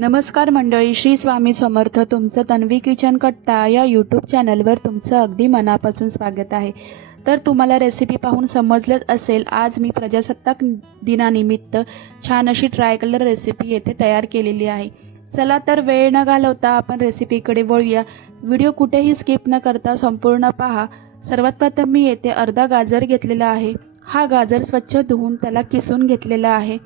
नमस्कार मंडळी, श्री स्वामी समर्थ. तुमचं तन्वी किचन कट्टा या यूट्यूब चॅनलवर तुमचं अगदी मनापासून स्वागत आहे. तर तुम्हाला रेसिपी पाहून समजलंच असेल, आज मी प्रजासत्ताक दिनानिमित्त छान अशी ट्रायकलर रेसिपी येथे तयार केलेली आहे. चला तर वेळ न घालवता आपण रेसिपीकडे वळूया. व्हिडिओ कुठेही स्किप न करता संपूर्ण पहा. सर्वात प्रथम मी येथे अर्धा गाजर घेतलेला आहे. हा गाजर स्वच्छ धुवून त्याला किसून घेतलेला आहे,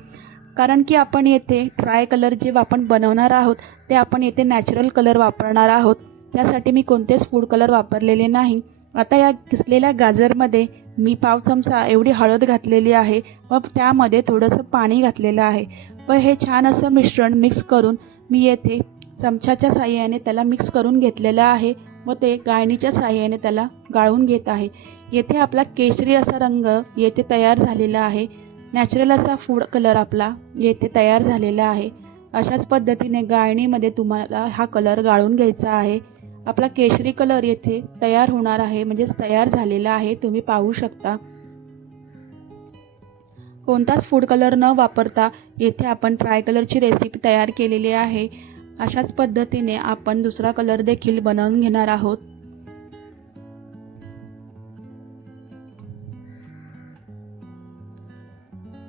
कारण की आपण येथे ट्राय कलर जे आपण बनवणार आहोत ते आपण येथे नॅचरल कलर वापरणार आहोत. त्यासाठी मी कोणतेच फूड कलर वापरलेले नाही. आता या किसलेल्या गाजरमध्ये मी पाव चमचा एवढी हळद घातलेली आहे व त्यामध्ये थोडंसं पाणी घातलेलं आहे व हे छान असं मिश्रण मिक्स करून मी येथे चमच्याच्या साहाय्याने त्याला मिक्स करून घेतलेलं आहे व ते गाळणीच्या साहाय्याने त्याला गाळून घेत आहे. येथे आपला केशरी असा रंग येथे तयार झालेला आहे. नॅचरल असा फूड कलर आपला येथे तयार झालेला आहे. अशाच पद्धतीने गाळणीमध्ये तुम्हाला हा कलर गाळून घ्यायचा आहे. आपला केशरी कलर येथे तयार होणार आहे, म्हणजेच तयार झालेला आहे. तुम्ही पाहू शकता. कोणताच फूड कलर न वापरता येथे आपण ट्राय कलरची रेसिपी तयार केलेली आहे. अशाच पद्धतीने आपण दुसरा कलर देखील बनवून घेणार आहोत.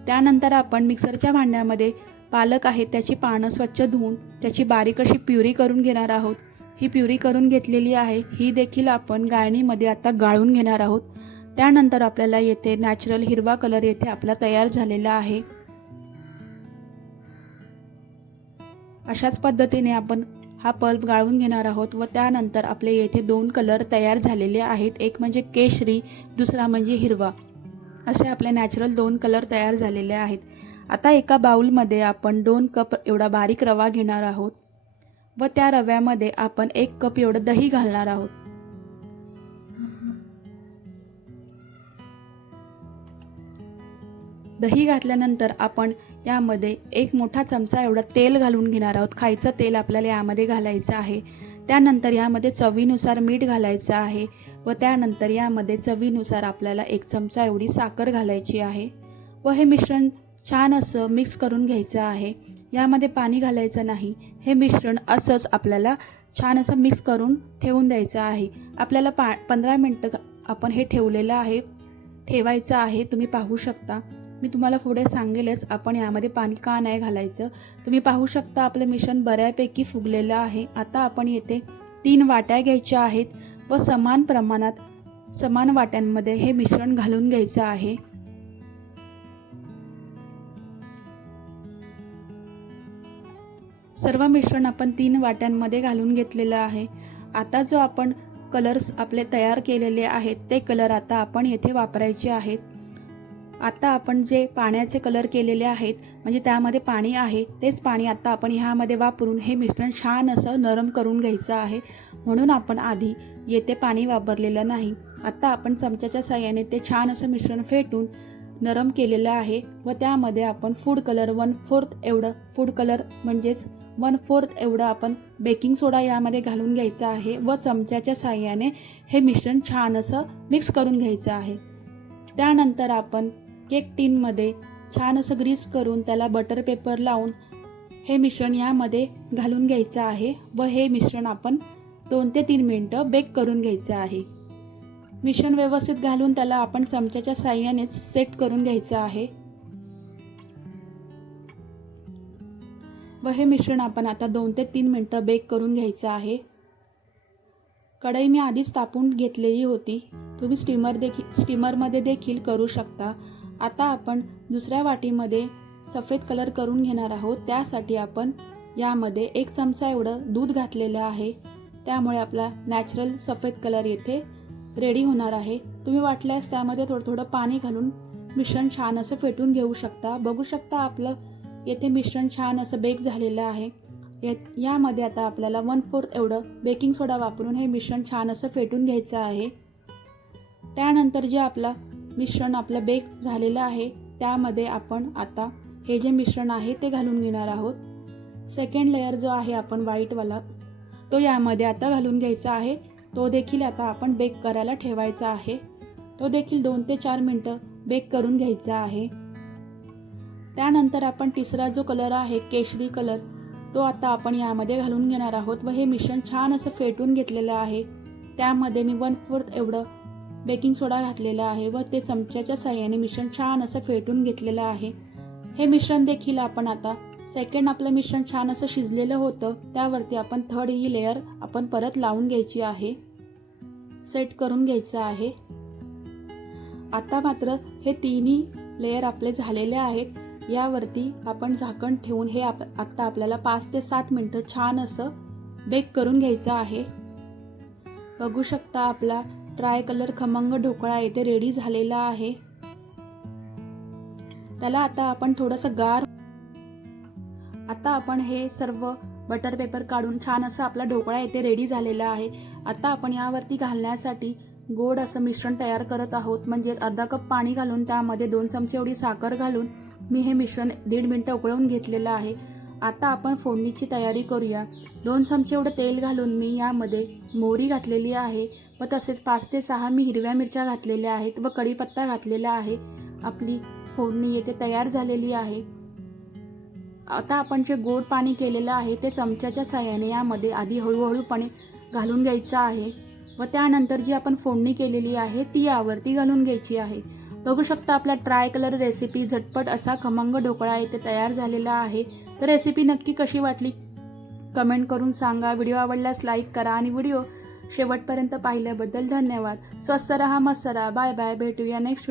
त्यानंतर आपण मिक्सरच्या भांड्यामध्ये पालक आहे त्याची पानं स्वच्छ धुवून त्याची बारीक अशी प्युरी करून घेणार आहोत. ही प्युरी करून घेतलेली आहे. ही देखील आपण गाळणीमध्ये आता गाळून घेणार आहोत. त्यानंतर आपल्याला येथे नॅचरल हिरवा कलर येथे आपला तयार झालेला आहे. अशाच पद्धतीने आपण हा पल्प गाळून घेणार आहोत व त्यानंतर आपले येथे दोन कलर तयार झालेले आहेत. एक म्हणजे केशरी, दुसरा म्हणजे हिरवा. असे आपले नॅचरल दोन कलर तयार झालेले आहेत. आता एका बाउलमध्ये आपण 2 कप एवढा बारीक रवा घेणार आहोत व त्या रव्यामध्ये आपण 1 कप एवढं दही घालणार आहोत. दही घातल्यानंतर आपण यामध्ये 1 मोठा चमचा एवढा तेल घालून घेणार आहोत. खायचं तेल आपल्याला यामध्ये घालायचं आहे. त्यानंतर यामध्ये चवीनुसार मीठ घालायचं आहे व त्यानंतर यामध्ये चवीनुसार आपल्याला 1 चमचा एवढी साखर घालायची आहे व हे मिश्रण छान असं मिक्स करून घ्यायचं आहे. यामध्ये पाणी घालायचं नाही. हे मिश्रण असंच आपल्याला छान असं मिक्स करून ठेवून द्यायचं आहे. आपल्याला 15 मिनटं आपण हे ठेवायचं आहे. तुम्ही पाहू शकता. मी तुम्हाला पुढे सांगेलच आपण यामध्ये पाणी का नाही घालायचं. तुम्ही पाहू शकता आपलं मिश्रण बऱ्यापैकी फुगलेलं आहे. आता आपण येथे 3 वाट्या घ्यायच्या आहेत व समान प्रमाणात समान वाट्यांमध्ये हे मिश्रण घालून घ्यायचं आहे. सर्व मिश्रण आपण 3 वाट्यांमध्ये घालून घेतलेलं आहे. आता जो आपण कलर्स आपले तयार केलेले आहेत ते कलर आता आपण येथे वापरायचे आहेत. आता आपण जे पाण्याचे कलर केलेले आहेत, म्हणजे त्यामध्ये पाणी आहे, तेच पाणी आता आपण ह्यामध्ये वापरून हे मिश्रण छान असं नरम करून घ्यायचं आहे. म्हणून आपण आधी येथे पाणी वापरलेलं नाही. आता आपण चमच्याच्या साहाय्याने ते छान असं मिश्रण फेटून नरम केलेलं आहे व त्यामध्ये आपण फूड कलर 1/4 एवढं फूड कलर म्हणजेच 1/4 एवढं आपण बेकिंग सोडा यामध्ये घालून घ्यायचा आहे व चमच्याच्या साहाय्याने हे मिश्रण छान असं मिक्स करून घ्यायचं आहे. त्यानंतर आपण केक टिनमध्ये छान असं ग्रीस करून त्याला बटर पेपर लावून हे मिश्रण यामध्ये घालून घ्यायचं आहे व हे मिश्रण आपण 2 ते 3 मिनिटं बेक करून घ्यायचं आहे. मिश्रण व्यवस्थित घालून त्याला आपण चमच्याच्या साहाय्यानेच सेट करून घ्यायचं आहे व हे मिश्रण आपण आता 2 ते 3 मिनिटं बेक करून घ्यायचं आहे. कढई मी आधीच तापून घेतलेली होती. तुम्ही स्टीमरमध्ये देखील करू शकता. आता आपण दुसऱ्या वाटीमध्ये सफेद कलर करून घेणार आहोत. त्यासाठी आपण यामध्ये 1 चमचा एवढं दूध घातलेलं आहे. त्यामुळे आपला नॅचरल सफेद कलर येथे रेडी होणार आहे. तुम्ही वाटल्यास त्यामध्ये थोडं पाणी घालून मिश्रण छान असं फेटून घेऊ शकता. बघू शकता आपलं येथे मिश्रण छान असं बेक झालेलं आहे. यामध्ये आता आपल्याला 1/4 एवढं बेकिंग सोडा वापरून हे मिश्रण छान असं फेटून घ्यायचं आहे. त्यानंतर जे मिश्रण आपलं बेक झालेलं आहे त्यामध्ये आपण आता हे जे मिश्रण आहे ते घालून घेणार आहोत. सेकंड लेयर जो आहे आपण व्हाईटवाला तो यामध्ये आता घालून घ्यायचा आहे. तो देखील आता आपण बेक करायला ठेवायचा आहे. तो देखील 2 ते 4 मिनिटं बेक करून घ्यायचा आहे. त्यानंतर आपण तिसरा जो कलर आहे केशरी कलर तो आता आपण यामध्ये घालून घेणार आहोत व हे मिश्रण छान असं फेटून घेतलेलं आहे. त्यामध्ये मी 1/4 एवढं बेकिंग सोडा घातलेला आहे व ते चमच्याच्या साहाय्याने मिश्रण छान असं फेटून घेतलेलं आहे. हे मिश्रण देखील आपण आता सेकंड आपलं मिश्रण छान असं शिजलेलं होतं त्यावरती आपण थर्ड ही लेयर आपण परत लावून घ्यायची आहे, सेट करून घ्यायचं आहे. आता मात्र हे तिन्ही लेयर आपले झालेले आहेत. यावरती आपण झाकण ठेवून हे आता आपल्याला 5 ते 7 मिनिटं छान असं बेक करून घ्यायचं आहे. बघू शकता आपला ट्राय कलर खमंग ढोकळा इथे रेडी झालेला आहे. त्याला आता आपण थोडंसं आता आपण हे सर्व बटर पेपर काढून छान असं आपला ढोकळा इथे रेडी झालेला आहे. आता आपण यावरती घालण्यासाठी गोड असं मिश्रण तयार करत आहोत. म्हणजेच अर्धा कप पाणी घालून त्यामध्ये 2 चमचे एवढी साखर घालून मी हे मिश्रण 1.5 मिनिटं उकळवून घेतलेलं आहे. आता आपण फोडणीची तयारी करूया. 2 चमचे एवढं तेल घालून मी यामध्ये मोहरी घातलेली आहे व तसेच 5 ते 6 मी हिरव्या मिरच्या घातलेल्या आहेत व कढीपत्ता घातलेला आहे. आपली फोडणी येथे तयार झालेली आहे. आता आपण जे गोड पाणी केलेलं आहे ते चमच्याच्या साहाय्याने यामध्ये आधी हळूहळूपणे घालून घ्यायचं आहे व त्यानंतर जी आपण फोडणी केलेली आहे ती यावरती घालून घ्यायची आहे. बघू शकता आपला ट्राय कलर रेसिपी झटपट असा खमंग ढोकळा इथे तयार झालेला आहे. तर रेसिपी नक्की कशी वाटली कमेंट करून सांगा. व्हिडिओ आवडल्यास लाईक करा आणि व्हिडिओ शेवटपर्यंत पाहिल्याबद्दल धन्यवाद. स्वस्त रहा, मस्त रहा. Bye bye. भेटूया नेक्स्ट